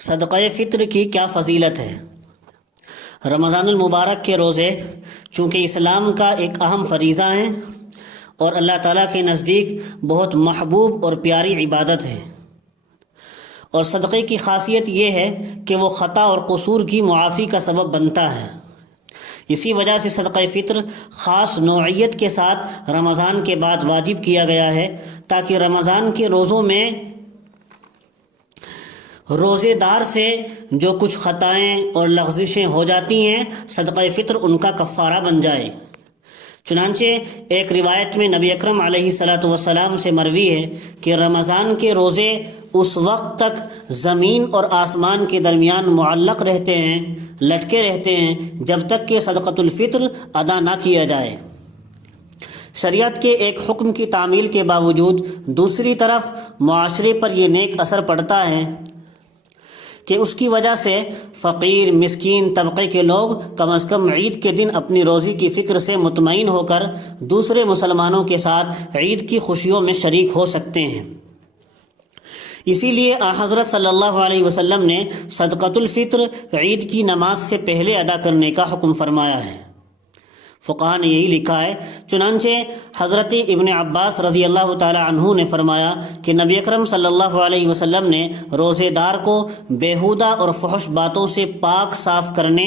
صدقہ فطر کی کیا فضیلت ہے؟ رمضان المبارک کے روزے چونکہ اسلام کا ایک اہم فریضہ ہیں اور اللہ تعالیٰ کے نزدیک بہت محبوب اور پیاری عبادت ہے، اور صدقے کی خاصیت یہ ہے کہ وہ خطا اور قصور کی معافی کا سبب بنتا ہے۔ اسی وجہ سے صدقہ فطر خاص نوعیت کے ساتھ رمضان کے بعد واجب کیا گیا ہے، تاکہ رمضان کے روزوں میں روزے دار سے جو کچھ خطائیں اور لغزشیں ہو جاتی ہیں، صدقہ فطر ان کا کفارہ بن جائے۔ چنانچہ ایک روایت میں نبی اکرم علیہ الصلاۃ والسلام سے مروی ہے کہ رمضان کے روزے اس وقت تک زمین اور آسمان کے درمیان معلق رہتے ہیں، لٹکے رہتے ہیں، جب تک کہ صدقۃ الفطر ادا نہ کیا جائے۔ شریعت کے ایک حکم کی تعمیل کے باوجود دوسری طرف معاشرے پر یہ نیک اثر پڑتا ہے کہ اس کی وجہ سے فقیر مسکین طبقے کے لوگ کم از کم عید کے دن اپنی روزی کی فکر سے مطمئن ہو کر دوسرے مسلمانوں کے ساتھ عید کی خوشیوں میں شریک ہو سکتے ہیں۔ اسی لیے حضرت صلی اللہ علیہ وسلم نے صدقۃ الفطر عید کی نماز سے پہلے ادا کرنے کا حکم فرمایا ہے۔ فقہاء نے یہی لکھا ہے۔ چنانچہ حضرت ابن عباس رضی اللہ تعالی عنہ نے فرمایا کہ نبی اکرم صلی اللہ علیہ وسلم نے روزے دار کو بیہودہ اور فحش باتوں سے پاک صاف کرنے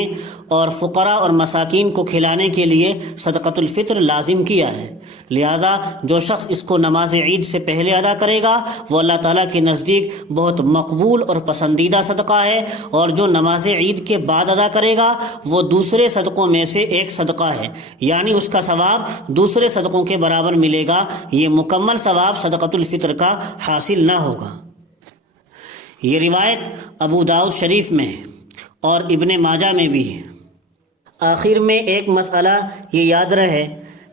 اور فقراء اور مساکین کو کھلانے کے لیے صدقۃ الفطر لازم کیا ہے، لہٰذا جو شخص اس کو نماز عید سے پہلے ادا کرے گا وہ اللہ تعالیٰ کے نزدیک بہت مقبول اور پسندیدہ صدقہ ہے، اور جو نماز عید کے بعد ادا کرے گا وہ دوسرے صدقوں میں سے ایک صدقہ ہے، یعنی اس کا ثواب دوسرے صدقوں کے برابر ملے گا، یہ مکمل ثواب صدقۃ الفطر کا حاصل نہ ہوگا۔ یہ روایت ابو داؤد شریف میں ہے اور ابن ماجہ میں بھی ہے۔ آخر میں ایک مسئلہ یہ یاد رہے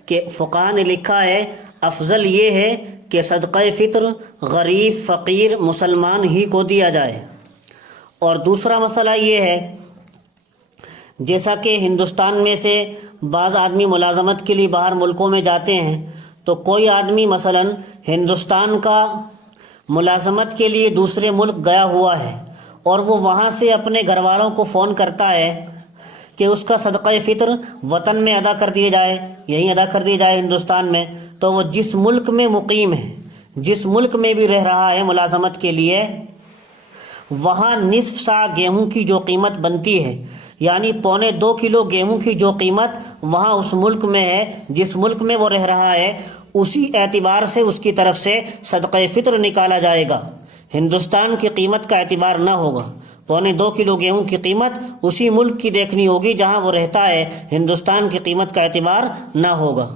کہ فقہاء نے لکھا ہے افضل یہ ہے کہ صدقہ فطر غریب فقیر مسلمان ہی کو دیا جائے، اور دوسرا مسئلہ یہ ہے جیسا کہ ہندوستان میں سے بعض آدمی ملازمت کے لیے باہر ملکوں میں جاتے ہیں، تو کوئی آدمی مثلا ہندوستان کا ملازمت کے لیے دوسرے ملک گیا ہوا ہے اور وہ وہاں سے اپنے گھر والوں کو فون کرتا ہے کہ اس کا صدقہ فطر وطن میں ادا کر دیا جائے، یہیں ادا کر دیا جائے ہندوستان میں، تو وہ جس ملک میں مقیم ہے، جس ملک میں بھی رہ رہا ہے ملازمت کے لیے، وہاں نصف سا گیہوں کی جو قیمت بنتی ہے، یعنی 1.25 کلو گیہوں کی جو قیمت وہاں اس ملک میں ہے جس ملک میں وہ رہ رہا ہے، اسی اعتبار سے اس کی طرف سے صدقہ فطر نکالا جائے گا، ہندوستان کی قیمت کا اعتبار نہ ہوگا۔ 2.25 کلو گیہوں کی قیمت اسی ملک کی دیکھنی ہوگی جہاں وہ رہتا ہے، ہندوستان کی قیمت کا اعتبار نہ ہوگا۔